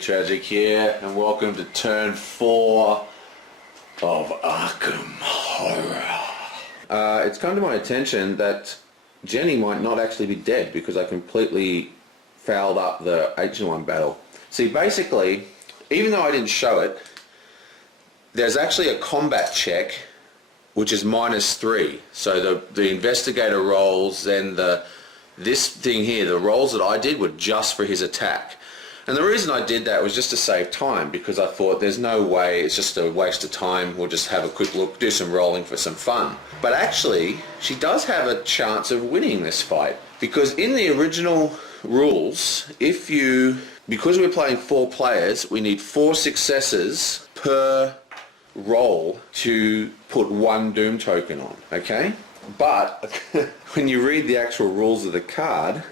Tragic here, and welcome to turn 4 of Arkham Horror. It's come to my attention that Jenny might not actually be dead because I completely fouled up the H1 battle. See, basically, even though I didn't show it, there's actually a combat check which is -3. So the investigator rolls, then this thing here, the rolls that I did were just for his attack. And the reason I did that was just to save time, because I thought there's no way, it's just a waste of time, we'll just have a quick look, do some rolling for some fun. But actually, she does have a chance of winning this fight, because in the original rules, because we're playing 4 players, we need 4 successes per roll to put 1 doom token on, okay? But when you read the actual rules of the card,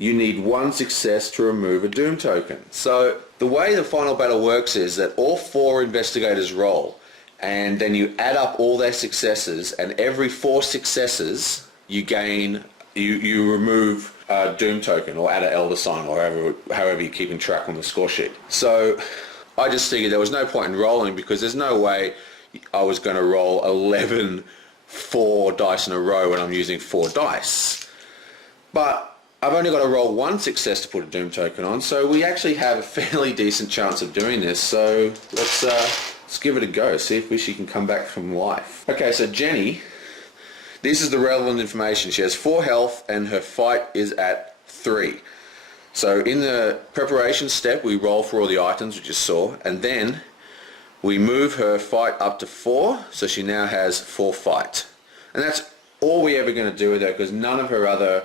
you need 1 success to remove a doom token. So the way the final battle works is that all 4 investigators roll, and then you add up all their successes, and every 4 successes you gain, you remove a doom token or add an elder sign, or however you're keeping track on the score sheet. So I just figured there was no point in rolling, because there's no way I was going to roll 11 4 dice in a row when I'm using 4 dice. But I've only got to roll 1 success to put a doom token on, so we actually have a fairly decent chance of doing this. So let's give it a go, see if she can come back from life. Okay, so Jenny, this is the relevant information. She has 4 health and her fight is at 3. So in the preparation step, we roll for all the items we just saw, and then we move her fight up to 4, so she now has 4 fight. And that's all we're ever going to do with her, because none of her other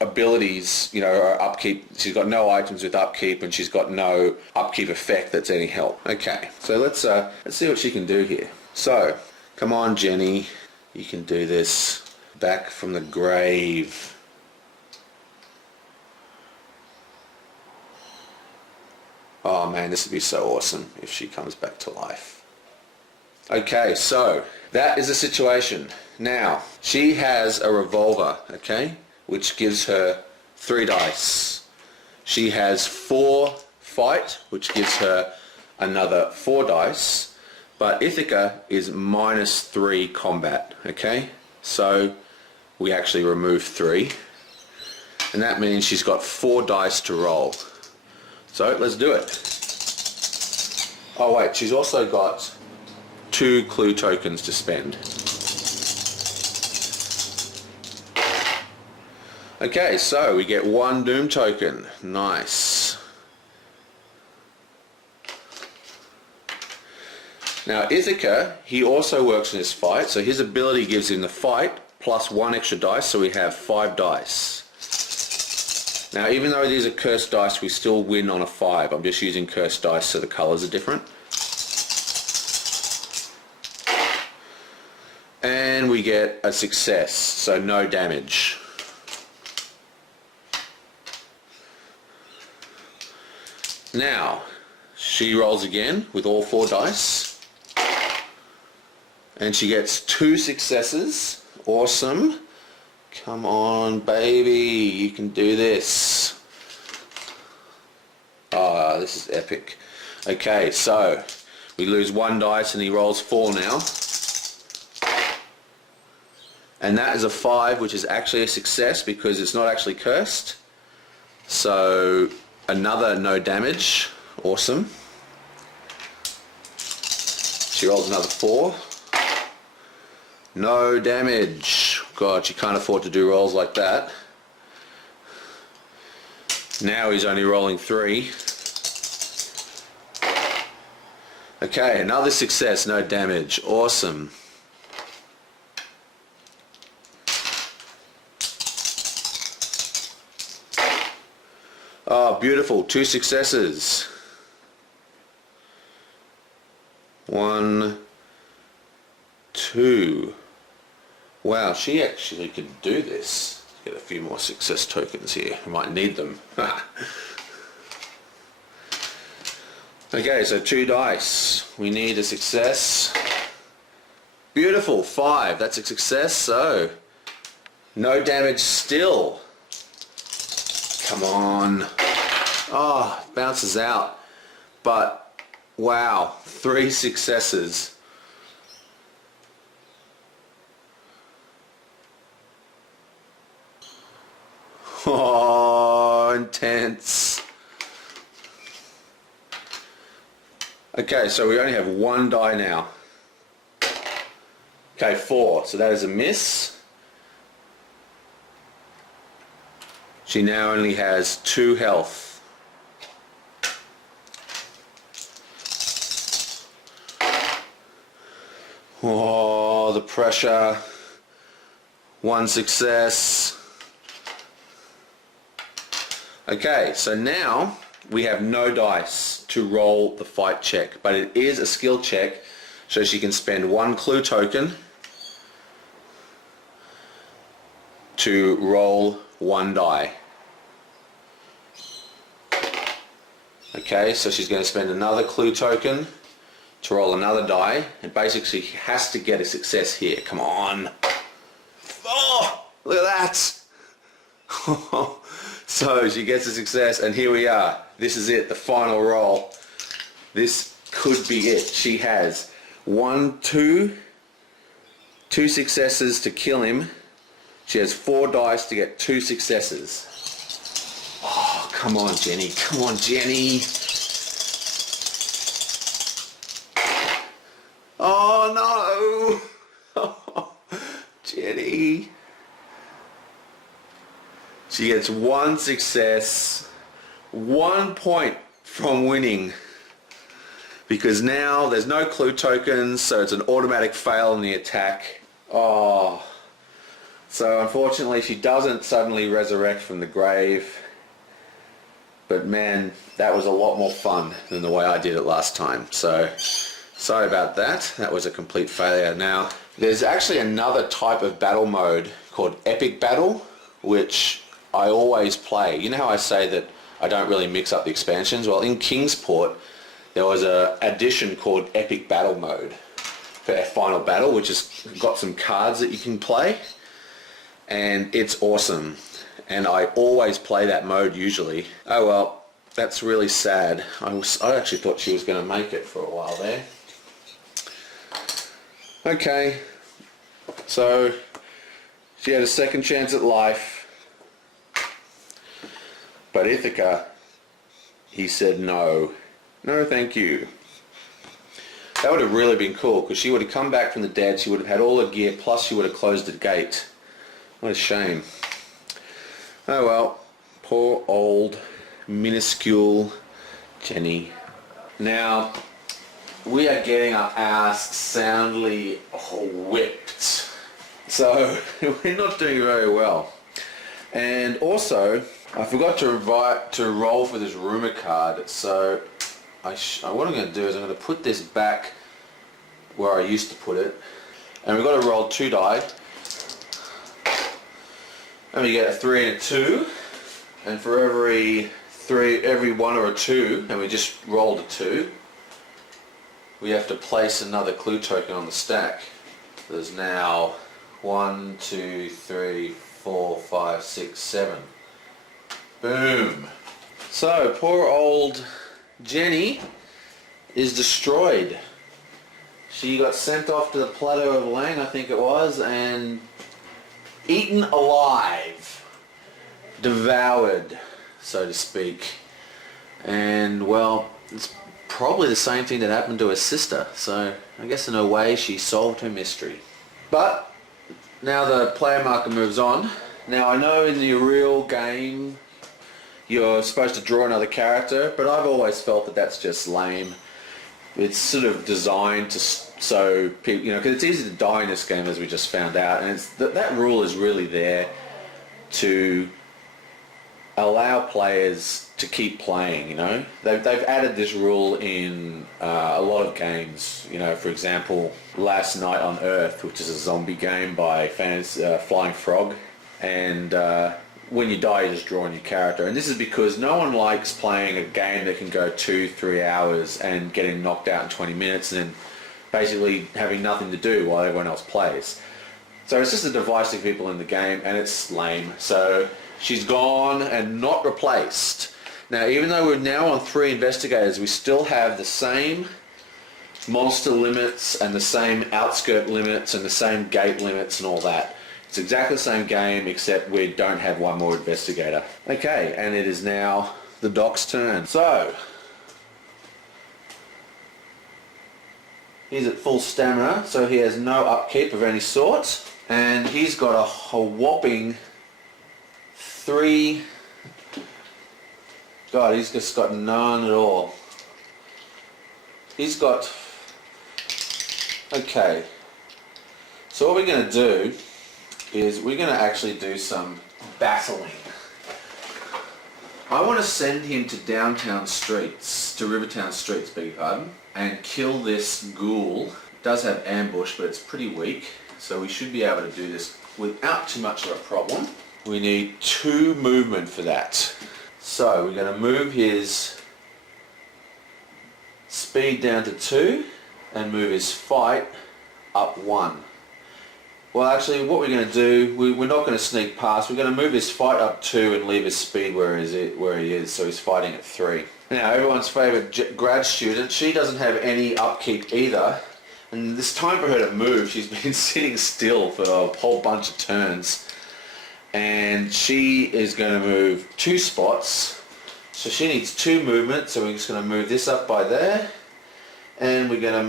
abilities, are upkeep. She's got no items with upkeep, and she's got no upkeep effect that's any help. Okay, so let's see what she can do here. So, come on, Jenny, you can do this. Back from the grave. Oh man, this would be so awesome if she comes back to life. Okay, so that is the situation. Now, she has a revolver, okay, which gives her 3 dice. She has 4 fight, which gives her another 4 dice. But Ithaca is -3 combat, okay? So we actually remove 3. And that means she's got 4 dice to roll. So let's do it. Oh wait, she's also got 2 clue tokens to spend. Okay, so we get 1 doom token. Nice. Now Ithaca, he also works in his fight, so his ability gives him the fight plus 1 extra dice, so we have 5 dice. Now, even though these are cursed dice, we still win on a 5. I'm just using cursed dice so the colours are different. And we get a success, so no damage. Now, she rolls again with all 4 dice. And she gets 2 successes. Awesome. Come on, baby, you can do this. Ah, this is epic. Okay, so we lose 1 dice and he rolls 4 now. And that is a 5, which is actually a success because it's not actually cursed. So another no damage. Awesome. She rolls another 4. No damage. God, she can't afford to do rolls like that. Now he's only rolling 3. Okay, another success, no damage. Awesome. Oh, beautiful. 2 successes. 1, 2. Wow, she actually could do this. Get a few more success tokens here. I might need them. Okay, so 2 dice. We need a success. Beautiful, 5. That's a success, so no damage still. Come on. Oh, bounces out. But, wow, 3 successes. Oh, intense. Okay, so we only have 1 die now. Okay, 4. So that is a miss. She now only has 2 health. Oh, the pressure. 1 success. Okay, so now we have no dice to roll the fight check, but it is a skill check, so she can spend 1 clue token to roll 1 die. Okay, so she's going to spend another clue token to roll another die, and basically she has to get a success here. Come on. Oh, look at that. So she gets a success, and here we are. This is it, the final roll. This could be it. She has 2 successes to kill him. She has 4 dice to get 2 successes. Oh, come on, Jenny. Come on, Jenny. Oh, no. Jenny. She gets 1 success, 1 point from winning, because now there's no clue tokens, so it's an automatic fail in the attack. Oh, so unfortunately she doesn't suddenly resurrect from the grave, but man, that was a lot more fun than the way I did it last time. So sorry about that. That was a complete failure. Now, there's actually another type of battle mode called Epic Battle, which I always play. You know how I say that I don't really mix up the expansions? Well, in Kingsport, there was an addition called Epic Battle Mode for Final Battle, which has got some cards that you can play, and it's awesome. And I always play that mode usually. Oh well, that's really sad. I actually thought she was going to make it for a while there. Okay, so she had a second chance at life. But Ithaca, he said no. No, thank you. That would have really been cool, because she would have come back from the dead, she would have had all her gear, plus she would have closed the gate. What a shame. Oh well, poor old, minuscule Jenny. Now, we are getting our ass soundly whipped. So, we're not doing very well. And also, I forgot to roll for this rumour card, so what I'm going to do is I'm going to put this back where I used to put it, and we've got to roll 2 die, and we get a 3 and a 2, and for every 1 or a 2, and we just rolled a 2, we have to place another clue token on the stack. There's now 1, 2, 3, 4, 5, 6, 7. Boom. So, poor old Jenny is destroyed. She got sent off to the Plateau of Lang, I think it was, and eaten alive. Devoured, so to speak. And, well, it's probably the same thing that happened to her sister, so I guess in a way she solved her mystery. But, now the player marker moves on. Now, I know in the real game you're supposed to draw another character, but I've always felt that that's just lame. It's sort of designed to so people, because it's easy to die in this game, as we just found out, and it's that rule is really there to allow players to keep playing. They've added this rule in a lot of games. For example, Last Night on Earth, which is a zombie game by Flying Frog, and when you die, you just draw a new character. And this is because no one likes playing a game that can go 2-3 hours and getting knocked out in 20 minutes and then basically having nothing to do while everyone else plays. So it's just a device to people in the game, and it's lame. So she's gone and not replaced. Now, even though we're now on 3 investigators, we still have the same monster limits and the same outskirt limits and the same gate limits and all that. It's exactly the same game, except we don't have one more investigator. Okay, and it is now the Doc's turn. So, he's at full stamina, so he has no upkeep of any sort. And he's got a whopping 3... God, he's just got none at all. He's got... Okay. So what we're going to do is we're going to actually do some battling. I want to send him to downtown streets, to Rivertown streets, beg your pardon, and kill this ghoul. It does have ambush, but it's pretty weak, so we should be able to do this without too much of a problem. We need 2 movement for that. So we're going to move his speed down to 2 and move his fight up 1. Well, actually, what we're going to do, we're not going to sneak past. We're going to move his fight up 2 and leave his speed where he is, so he's fighting at 3. Now, everyone's favourite grad student, she doesn't have any upkeep either. And it's time for her to move. She's been sitting still for a whole bunch of turns. And she is going to move 2 spots. So she needs 2 movement, so we're just going to move this up by there. And we're going to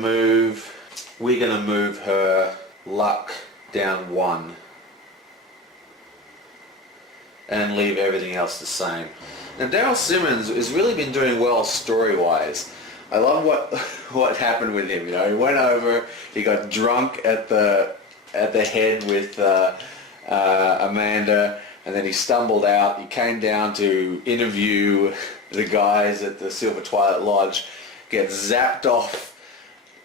move her luck down 1 and leave everything else the same. Now, Daryl Simmons has really been doing well story-wise. I love what happened with him. You know, he went over, he got drunk at the head with Amanda, and then he stumbled out. He came down to interview the guys at the Silver Twilight Lodge, gets zapped off.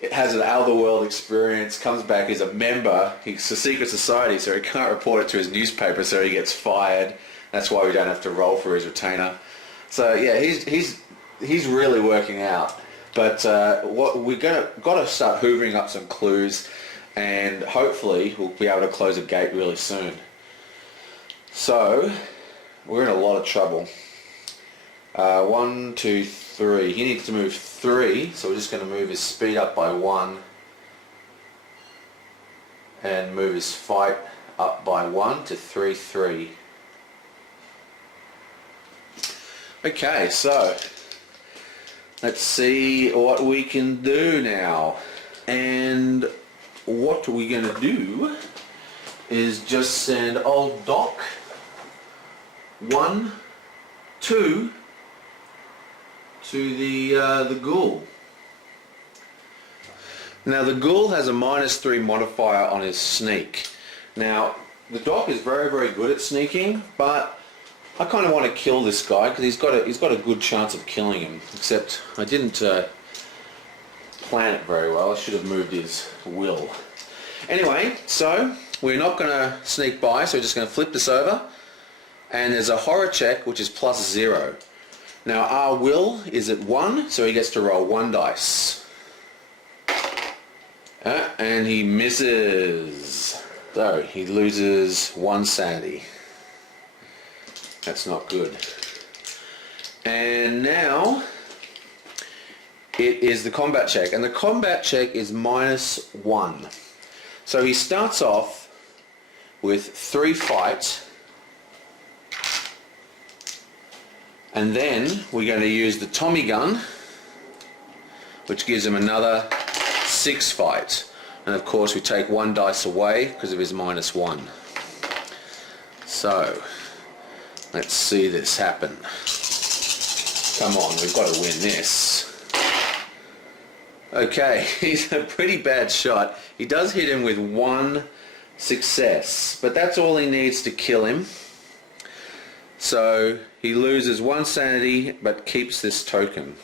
It has an out-of-the-world experience, comes back, he's a member, he's a secret society, so he can't report it to his newspaper, so he gets fired. That's why we don't have to roll for his retainer. So yeah, he's really working out. But what we're got to start hoovering up some clues, and hopefully we'll be able to close a gate really soon. So we're in a lot of trouble. 1, 2, 3. He needs to move 3, so we're just going to move his speed up by 1 and move his fight up by 1 to 3, 3. Okay, so let's see what we can do now. And what we're going to do is just send old Doc 1, 2 to the ghoul. Now the ghoul has a -3 modifier on his sneak. Now the Doc is very, very good at sneaking, but I kind of want to kill this guy because he's got a good chance of killing him. Except I didn't plan it very well. I should have moved his will. Anyway, so we're not going to sneak by, so we're just going to flip this over. And there's a horror check which is +0. Now our will is at 1, so he gets to roll 1 dice. And he misses. So he loses 1 sanity. That's not good. And now it is the combat check, and the combat check is -1. So he starts off with 3 fight, and then we're going to use the Tommy gun, which gives him another 6 fight, and of course we take 1 dice away because of his -1. So let's see this happen. Come on, we've got to win this. Okay, he's a pretty bad shot. He does hit him with 1 success, but that's all he needs to kill him. So he loses 1 sanity, but keeps this token.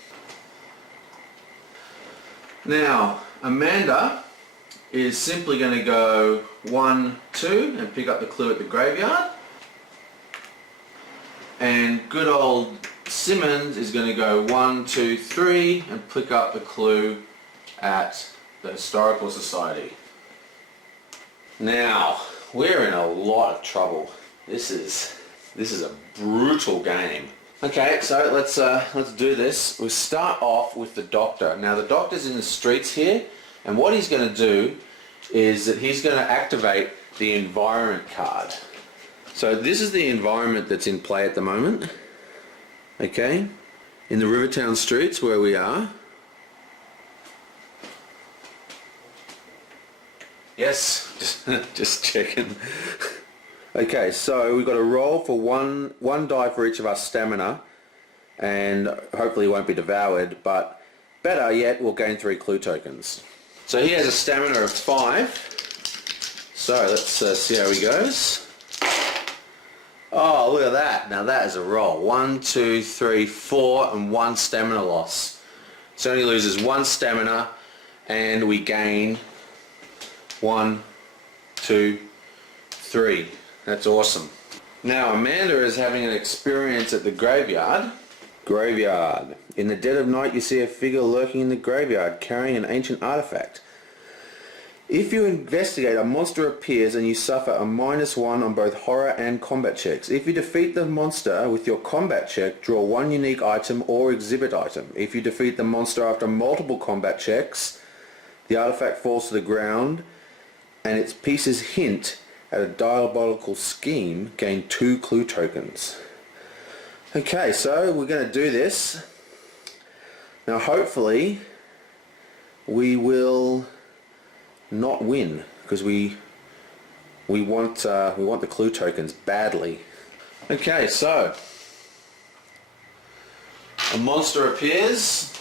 Now, Amanda is simply going to go 1, 2 and pick up the clue at the graveyard. And good old Simmons is going to go 1, 2, 3 and pick up the clue at the Historical Society. Now, we're in a lot of trouble. This is a brutal game. Okay, so let's do this. We'll start off with the doctor. Now the doctor's in the streets here, and what he's going to do is that he's going to activate the environment card. So this is the environment that's in play at the moment. Okay, in the Rivertown streets where we are. Yes, just checking. Okay, so we've got a roll for one die for each of our stamina, and hopefully it won't be devoured, but better yet, we'll gain 3 clue tokens. So he has a stamina of 5, so let's see how he goes. Oh, look at that. Now that is a roll. 1, 2, 3, 4, and 1 stamina loss. So he loses 1 stamina, and we gain 1, 2, 3. That's awesome. Now Amanda is having an experience at the graveyard. Graveyard. In the dead of night you see a figure lurking in the graveyard carrying an ancient artifact. If you investigate, a monster appears and you suffer a -1 on both horror and combat checks. If you defeat the monster with your combat check, draw 1 unique item or exhibit item. If you defeat the monster after multiple combat checks, the artifact falls to the ground and its pieces hint at a diabolical scheme, gain 2 clue tokens. Okay, so we're going to do this. Now hopefully we will not win, because we want the clue tokens badly. Okay, so a monster appears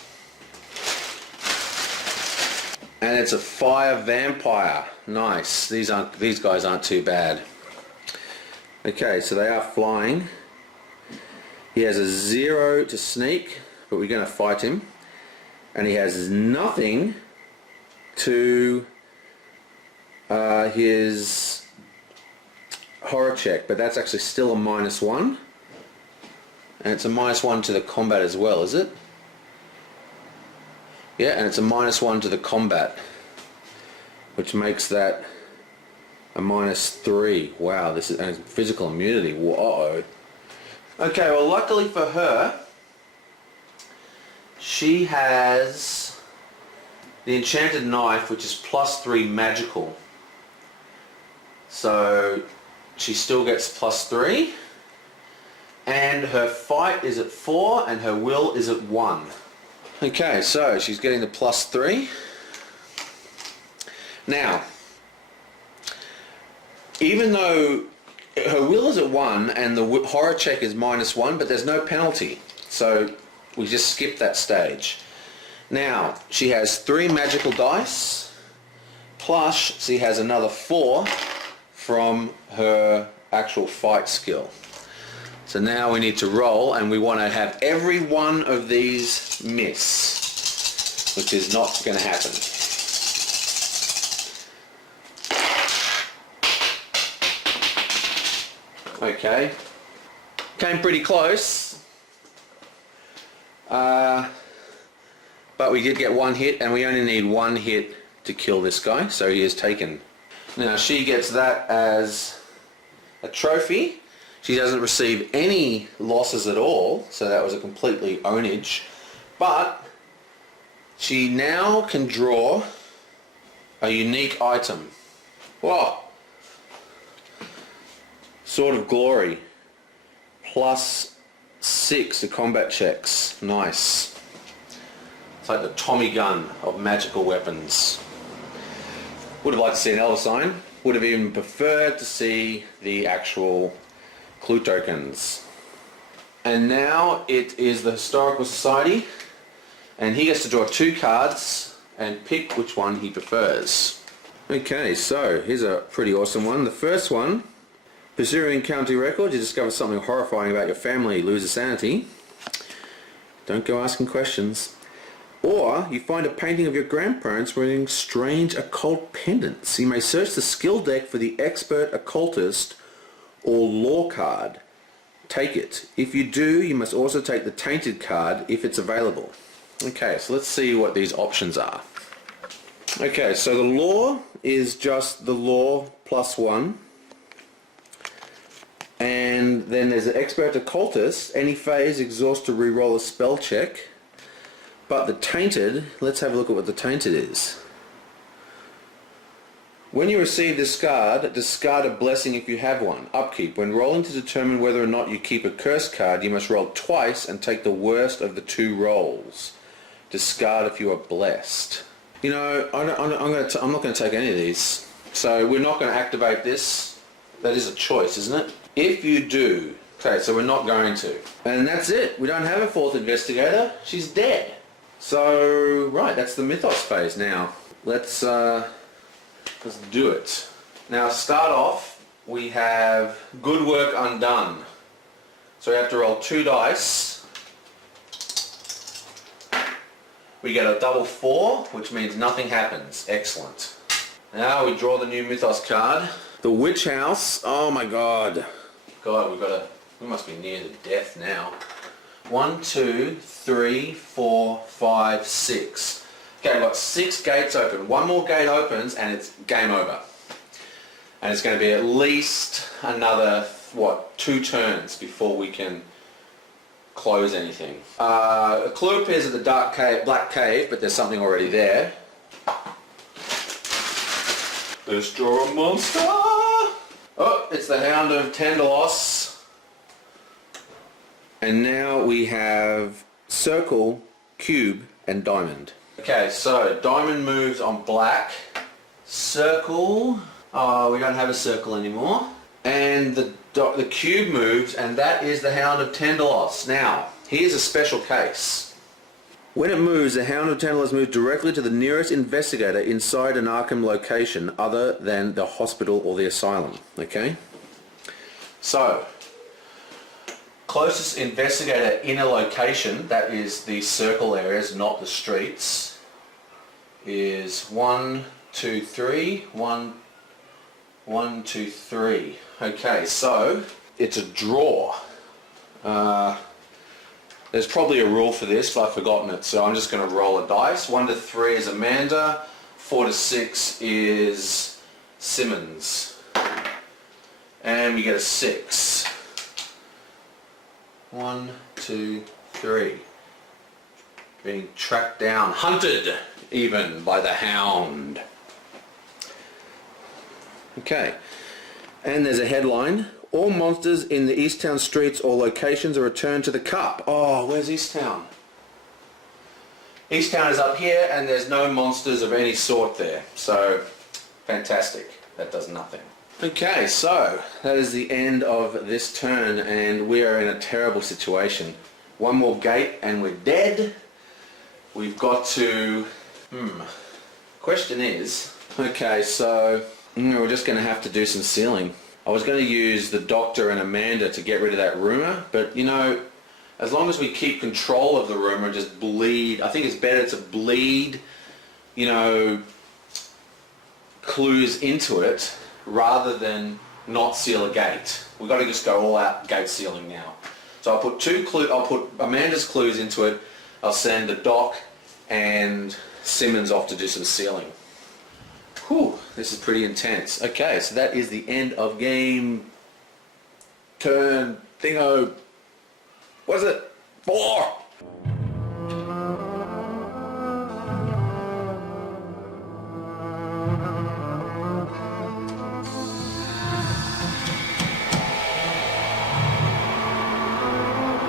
and it's a fire vampire. Nice. These guys aren't too bad. Okay, so they are flying. He has a 0 to sneak, but we're going to fight him. And he has nothing to his horror check, but that's actually still a -1. And it's a -1 to the combat as well, is it? Yeah, and it's a -1 to the combat, which makes that a -3. Wow, this is and physical immunity. Whoa. Okay, well luckily for her, she has the enchanted knife, which is +3 magical. So she still gets +3, and her fight is at 4 and her will is at 1. Okay, so she's getting the +3. Now, even though her will is at 1 and the horror check is -1, but there's no penalty, so we just skip that stage. Now, she has 3 magical dice, plus she has another 4 from her actual fight skill. So now we need to roll, and we want to have every one of these miss, which is not going to happen. Okay, came pretty close, but we did get 1 hit, and we only need 1 hit to kill this guy, so he is taken. Now she gets that as a trophy. She doesn't receive any losses at all, so that was a completely ownage. But she now can draw a unique item. Whoa! Sword of Glory. +6 to combat checks. Nice. It's like the Tommy gun of magical weapons. Would have liked to see an Elder Sign. Would have even preferred to see the actual clue tokens. And now it is the Historical Society, and he gets to draw 2 cards and pick which one he prefers. Okay, so here's a pretty awesome one. The first one, pursuing county records, you discover something horrifying about your family, lose your sanity. Don't go asking questions. Or you find a painting of your grandparents wearing strange occult pendants. You may search the skill deck for the expert occultist or law card. Take it. If you do, you must also take the tainted card if it's available. Okay, so let's see what these options are. Okay, so the law is just the law +1, and then there's an expert occultist. Any phase exhaust to re-roll a spell check. But the tainted, let's have a look at what the tainted is. When you receive discard a blessing if you have one. Upkeep. When rolling to determine whether or not you keep a curse card, you must roll twice and take the worst of the 2 rolls. Discard if you are blessed. You know, I'm not going to take any of these. So we're not going to activate this. That is a choice, isn't it? If you do. Okay, so we're not going to. And that's it. We don't have a 4th investigator. She's dead. So, right, that's the mythos phase now. Let's do it. Now, start off, we have good work undone. So we have to roll 2 dice. We get a double 4, which means nothing happens. Excellent. Now we draw the new mythos card. The witch house. Oh my god. God, we must be near to death now. 1, 2, 3, 4, 5, 6. Okay, I've got 6 gates open. One more gate opens and it's game over. And it's going to be at least another, 2 turns before we can close anything. A clue appears at the black cave, but there's something already there. Let's draw a monster! Oh, it's the Hound of Tandalos. And now we have circle, cube, and diamond. Okay, so diamond moves on black. Circle. Oh, we don't have a circle anymore. And the cube moves, and that is the Hound of Tandalos. Now, here's a special case. When it moves, the Hound of Tandalos moves directly to the nearest investigator inside an Arkham location other than the hospital or the asylum. Okay? So, closest investigator in a location, that is the circle areas, not the streets, is 1, 2, 3. 1, 2, 3. Okay, so it's a draw. There's probably a rule for this, but I've forgotten it, so I'm just going to roll a dice. 1 to 3 is Amanda, 4 to 6 is Simmons, and we get a 6. 1, 2, 3. Being tracked down, hunted even by the Hound. Okay, and there's a headline. All monsters in the Easttown streets or locations are returned to the cup. Oh, where's Easttown? Easttown is up here and there's no monsters of any sort there. So, fantastic. That does nothing. Okay, so that is the end of this turn and we are in a terrible situation. One more gate and we're dead. We've got to... Question is... Okay, so we're just going to have to do some sealing. I was going to use the Doctor and Amanda to get rid of that rumour, but you know, as long as we keep control of the rumour and just bleed, I think it's better to bleed, you know, clues into it rather than not seal a gate. We've got to just go all out gate sealing now. So I'll put I'll put Amanda's clues into it. I'll send the Doc and Simmons off to do some sealing. Whew, this is pretty intense. Okay, so that is the end of game turn thingo. What is it? 4!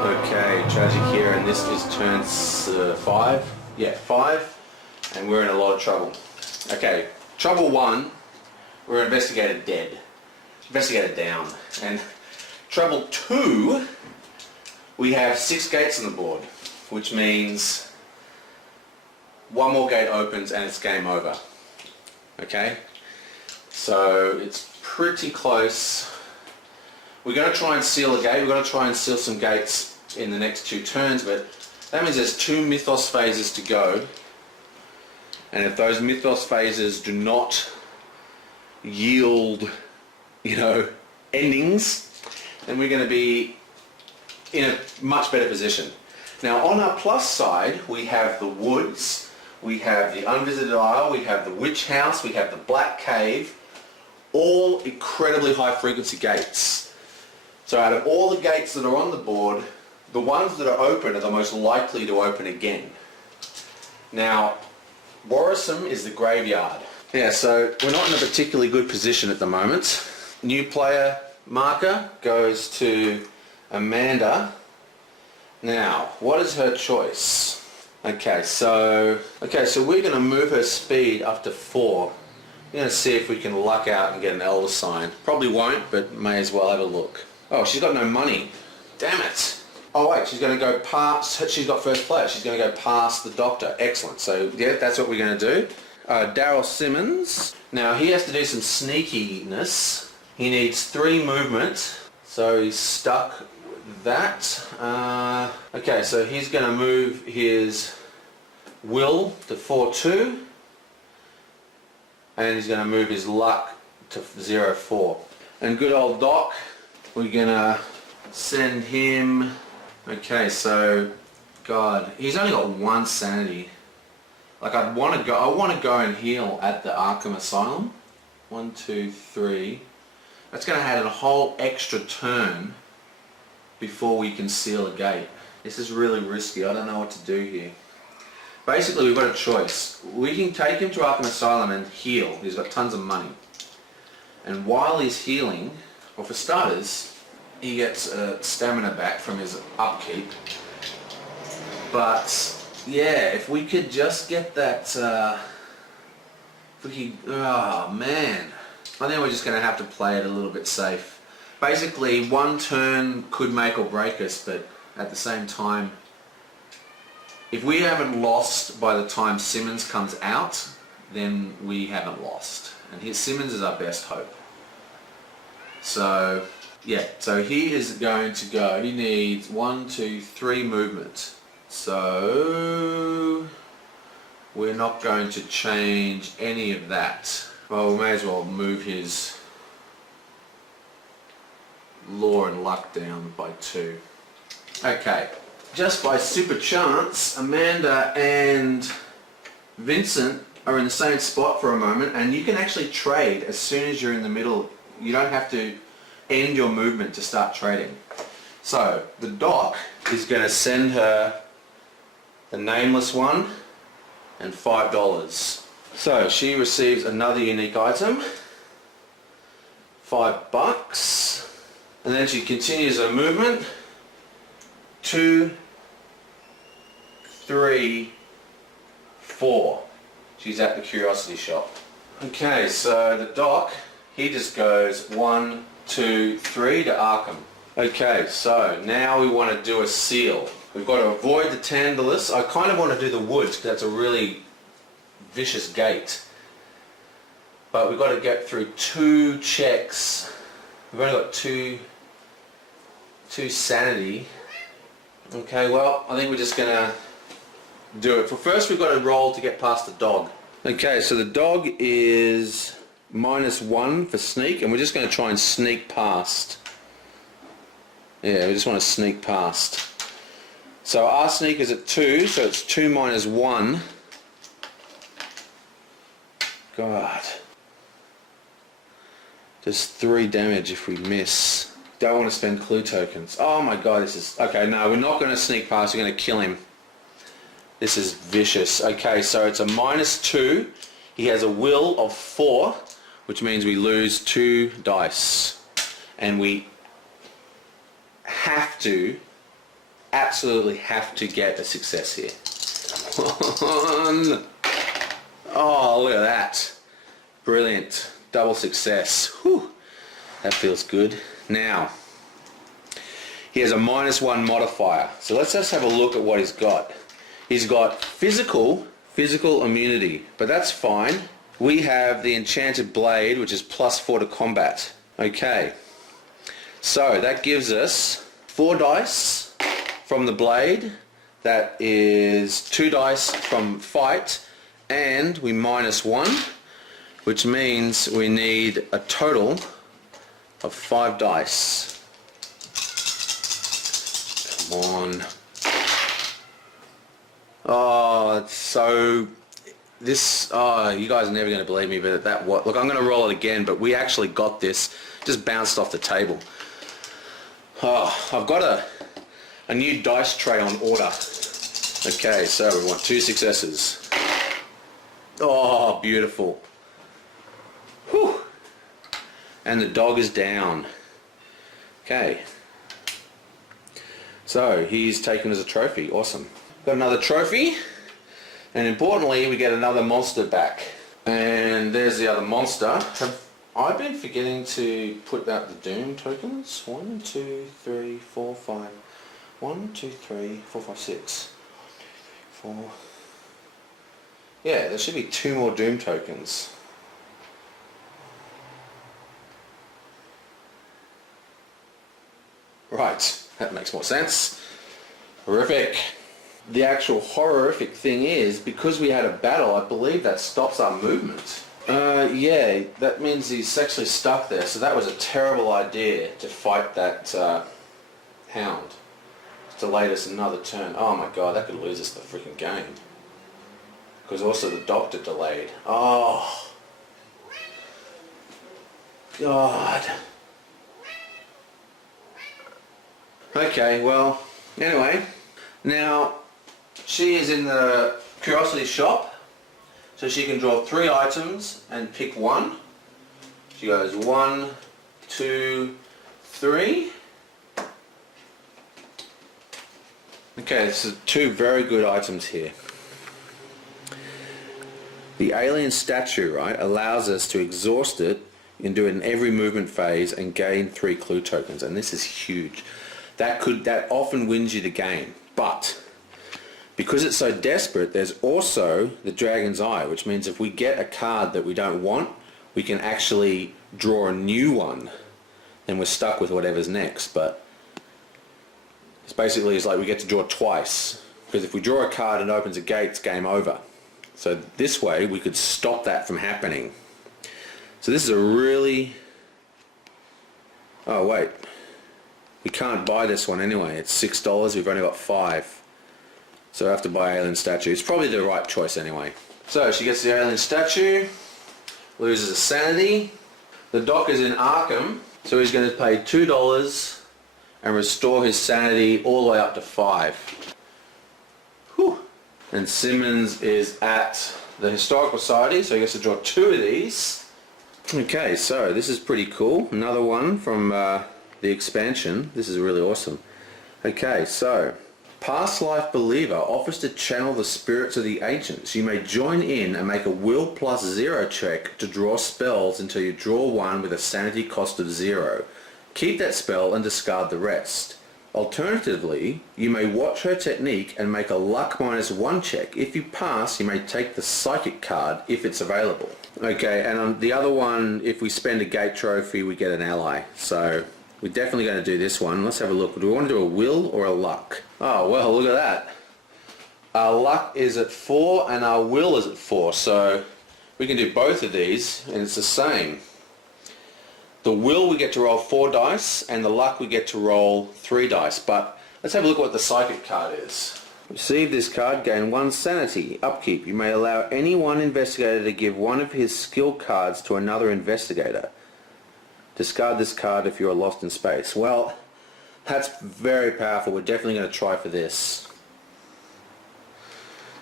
Okay, tragic here, and this is turn 5. Yeah, 5, and we're in a lot of trouble. Okay. Trouble 1, we're investigator dead. Investigator down. And trouble 2, we have 6 gates on the board, which means one more gate opens and it's game over. Okay? So it's pretty close. We're going to try and seal a gate. We're going to try and seal some gates in the next 2 turns, but that means there's 2 mythos phases to go. And if those mythos phases do not yield, you know, endings, then we're going to be in a much better position. Now on our plus side, we have the woods, we have the unvisited isle, we have the witch house, we have the black cave, all incredibly high frequency gates. So out of all the gates that are on the board, the ones that are open are the most likely to open again. Now, Warrisum is the graveyard. Yeah, so we're not in a particularly good position at the moment. New player marker goes to Amanda. Now, what is her choice? Okay, so we're going to move her speed up to 4. We're going to see if we can luck out and get an Elder Sign. Probably won't, but may as well have a look. Oh, she's got no money. Damn it. Oh wait, she's going to go past, she's got first place. She's going to go past the Doctor. Excellent. So yeah, that's what we're going to do. Daryl Simmons. Now he has to do some sneakiness. He needs 3 movement. So he's stuck with that. Okay, so he's going to move his will to 4-2. And he's going to move his luck to 0-4. And good old Doc, we're going to send him... Okay, so... God, he's only got 1 sanity. Like I want to go and heal at the Arkham Asylum. 1, 2, 3. That's going to add a whole extra turn before we can seal a gate. This is really risky. I don't know what to do here. Basically, we've got a choice. We can take him to Arkham Asylum and heal. He's got tons of money. And while he's healing, well, for starters, he gets stamina back from his upkeep. But yeah, if we could just get that, oh man, I think we're just going to have to play it a little bit safe. Basically, 1 turn could make or break us, but at the same time, if we haven't lost by the time Simmons comes out, then we haven't lost. And here, Simmons is our best hope. So, yeah, so he is going to go, he needs 1, 2, 3 movement. So, we're not going to change any of that. Well, we may as well move his law and luck down by 2. Okay, just by super chance, Amanda and Vincent are in the same spot for a moment, and you can actually trade as soon as you're in the middle. You don't have to end your movement to start trading. So the Doc is going to send her the nameless one and $5. So she receives another unique item, $5, and then she continues her movement. 2, 3, 4. She's at the curiosity shop. Okay, so the Doc, he just goes 1, 2, 3 to Arkham. Okay, so now we want to do a seal. We've got to avoid the Tantalus. I kind of want to do the woods because that's a really vicious gate. But we've got to get through 2 checks. We've only got 2 sanity. Okay, well, I think we're just going to do it. For first, we've got to roll to get past the dog. Okay, so the dog is -1 for sneak, and we're just going to try and sneak past. Yeah, we just want to sneak past. So our sneak is at 2, so it's 2 minus 1. God. Just 3 damage if we miss. Don't want to spend clue tokens. Oh my god, this is... Okay, no, we're not going to sneak past, we're going to kill him. This is vicious. Okay, so it's a -2. He has a will of 4, which means we lose 2 dice. And we have to, absolutely have to get a success here. Oh, look at that. Brilliant. Double success. Whew. That feels good. Now, he has a -1 modifier. So let's just have a look at what he's got. He's got physical immunity, but that's fine. We have the enchanted blade, which is +4 to combat. Okay, so that gives us 4 dice from the blade. That is 2 dice from fight, and we -1, which means we need a total of 5 dice. Come on. Oh, it's so... This... Oh, you guys are never going to believe me, but that... What? Look, I'm going to roll it again, but we actually got this. Just bounced off the table. Oh, I've got a new dice tray on order. Okay, so we want 2 successes. Oh, beautiful. Whew. And the dog is down. Okay. So he's taken as a trophy. Awesome. Got another trophy. And importantly, we get another monster back. And there's the other monster. Have I been forgetting to put out the Doom tokens? 1, 2, 3, 4, 5. 1, 2, 3, 4, 5, 6. 4. Yeah, there should be 2 more Doom tokens. Right, that makes more sense. Horrific. The actual horrific thing is, because we had a battle, I believe that stops our movement. Yeah, that means he's actually stuck there, so that was a terrible idea to fight that hound. It's delayed us another turn. Oh my god, that could lose us the freaking game. Because also the doctor delayed. Oh. God. Okay, well, anyway, now she is in the curiosity shop, so she can draw 3 items and pick one. She goes 1, 2, 3. Okay, this is 2 very good items here. The alien statue, right, allows us to exhaust it and do it in every movement phase and gain 3 clue tokens, and this is huge. That often wins you the game, but because it's so desperate, there's also the Dragon's Eye, which means if we get a card that we don't want, we can actually draw a new one, and we're stuck with whatever's next. But it's basically like we get to draw twice, because if we draw a card and it opens a gate, it's game over. So this way we could stop that from happening. So this is a really... Oh wait, we can't buy this one anyway. It's $6, we've only got 5. So I have to buy alien statue. It's probably the right choice anyway. So she gets the alien statue, loses a sanity. The doc is in Arkham, so he's going to pay $2 and restore his sanity all the way up to 5. Whew. And Simmons is at the Historical Society, so he gets to draw 2 of these. Okay, so this is pretty cool. Another one from the expansion. This is really awesome. Okay, so Past Life Believer offers to channel the spirits of the ancients. You may join in and make a will +0 check to draw spells until you draw one with a sanity cost of 0. Keep that spell and discard the rest. Alternatively, you may watch her technique and make a luck -1 check. If you pass, you may take the psychic card if it's available. Okay, and on the other one, if we spend a gate trophy, we get an ally. So we're definitely going to do this one. Let's have a look. Do we want to do a will or a luck? Oh, well, look at that. Our luck is at 4 and our will is at 4. So we can do both of these and it's the same. The will we get to roll 4 dice and the luck we get to roll 3 dice. But let's have a look at what the psychic card is. Receive this card, gain 1 sanity. Upkeep. You may allow any one investigator to give one of his skill cards to another investigator. Discard this card if you are lost in space. Well, that's very powerful. We're definitely going to try for this.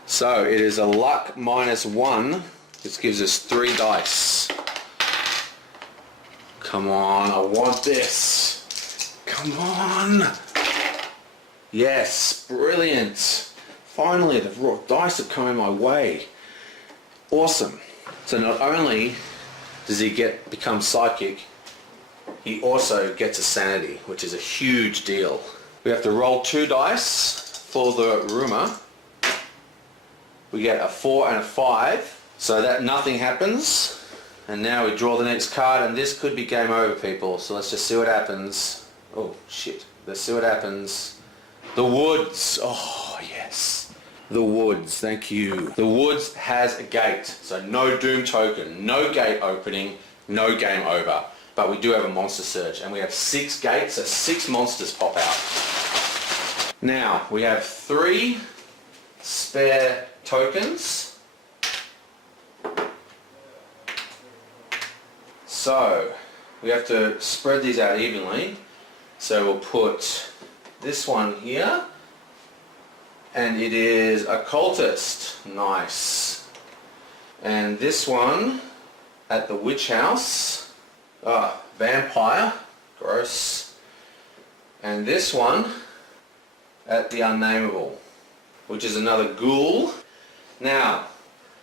So it is a luck -1. This gives us 3 dice. Come on, I want this. Come on. Yes, brilliant. Finally, the raw dice are coming my way. Awesome. So not only does he become psychic, he also gets a sanity, which is a huge deal. We have to roll 2 dice for the rumor. We get a 4 and a 5, so that nothing happens. And now we draw the next card, and this could be game over, people. So let's just see what happens. Oh, shit. Let's see what happens. The Woods. Oh, yes. The Woods. Thank you. The Woods has a gate. So no Doom token, no gate opening, no game over. But we do have a monster surge, and we have 6 gates, so 6 monsters pop out. Now, we have 3 spare tokens. So, we have to spread these out evenly. So we'll put this one here, and it is occultist. Nice. And this one at the witch house. Vampire. Gross. And this one at the unnameable, which is another ghoul. Now,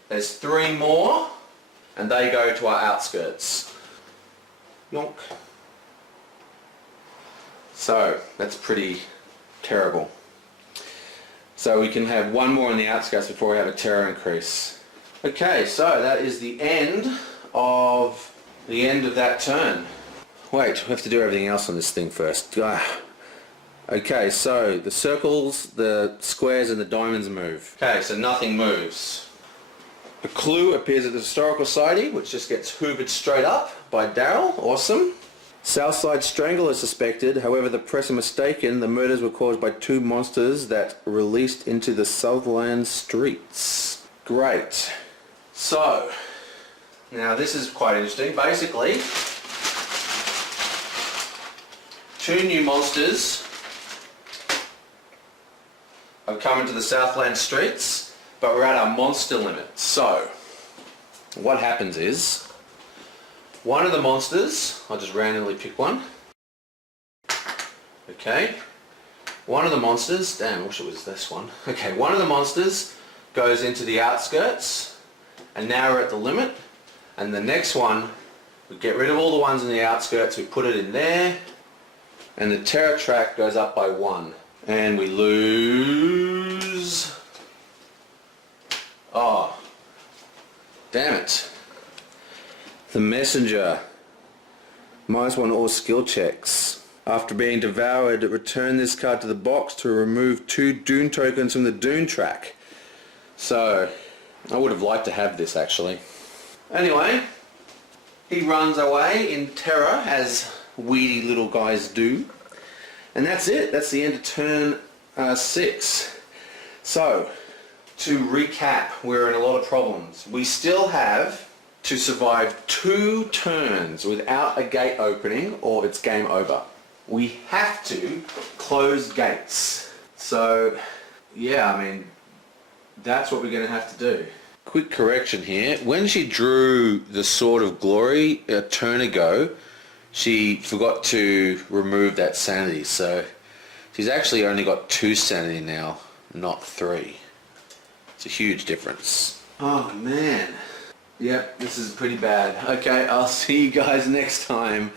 there's 3 more, and they go to our outskirts. Yonk. So, that's pretty terrible. So we can have 1 more on the outskirts before we have a terror increase. Okay, so that is the end of that turn. Wait, we have to do everything else on this thing first. Okay, so the circles, the squares and the diamonds move. Okay, so nothing moves. A clue appears at the Historical Society, which just gets hoovered straight up by Daryl. Awesome. Southside Strangler is suspected. However, the press are mistaken. The murders were caused by 2 monsters that released into the Southland streets. Great. So, now this is quite interesting. Basically, 2 new monsters have come into the Southland streets, but we're at our monster limit. So, what happens is, one of the monsters, I'll just randomly pick one. Okay. One of the monsters, damn, I wish it was this one. Okay, one of the monsters goes into the outskirts, and now we're at the limit. And the next one, we get rid of all the ones in the outskirts, we put it in there, and the terror track goes up by 1. And we lose... Oh. Damn it. The messenger. -1 all skill checks. After being devoured, return this card to the box to remove 2 Dune tokens from the Dune track. So, I would have liked to have this actually. Anyway, he runs away in terror, as weedy little guys do. And that's it. That's the end of turn 6. So, to recap, we're in a lot of problems. We still have to survive 2 turns without a gate opening or it's game over. We have to close gates. So, yeah, I mean, that's what we're going to have to do. Quick correction here. When she drew the Sword of Glory a turn ago, she forgot to remove that sanity, so she's actually only got 2 sanity now, not 3. It's a huge difference. Oh man. Yep, this is pretty bad. Okay, I'll see you guys next time.